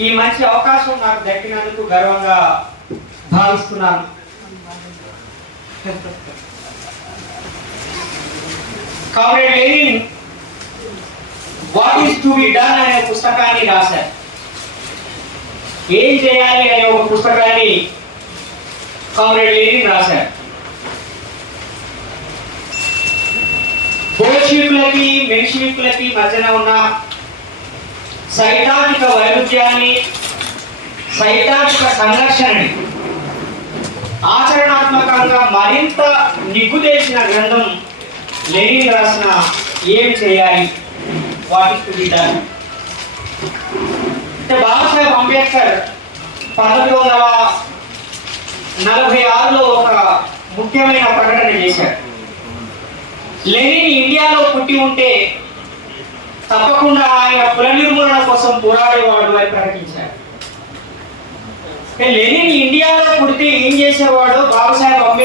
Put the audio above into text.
ఈ మంచి అవకాశం నాకు దక్కినందుకు గర్వంగా భావిస్తున్నాను. Comrade Lenin what is to be done అనే పుస్తకాన్ని రాశారు. ఏం చేయాలి అనే ఒక పుస్తకాన్ని కామ్రేడ్ లెనిన్ రాశారు. బోల్షివికులకి మెన్షివికులకి మధ్యన ఉన్న సైద్ధాంతిక వైరుధ్యాన్ని, సైద్ధాంతిక సంఘర్షణని ఆచరణాత్మకంగా మరింత నిగ్గుదేసిన గ్రంథం లెనిన్ రాసిన ఏం చేయాలి, what is to be done. అంటే బాబాసాహెబ్ అంబేద్కర్ 1946లో ఒక ముఖ్యమైన ప్రకటన చేశారు. లెనిన్ ఇండియాలో పుట్టి ఉంటే తప్పకుండా ఆయన కుల నిర్మూలన కోసం పోరాడేవాడు అని ప్రకటించారు. లెనిన్ ఇండియాలో పుడితే ఏం చేసేవాడు బాబాసాహెబ్ అంబేద్కర్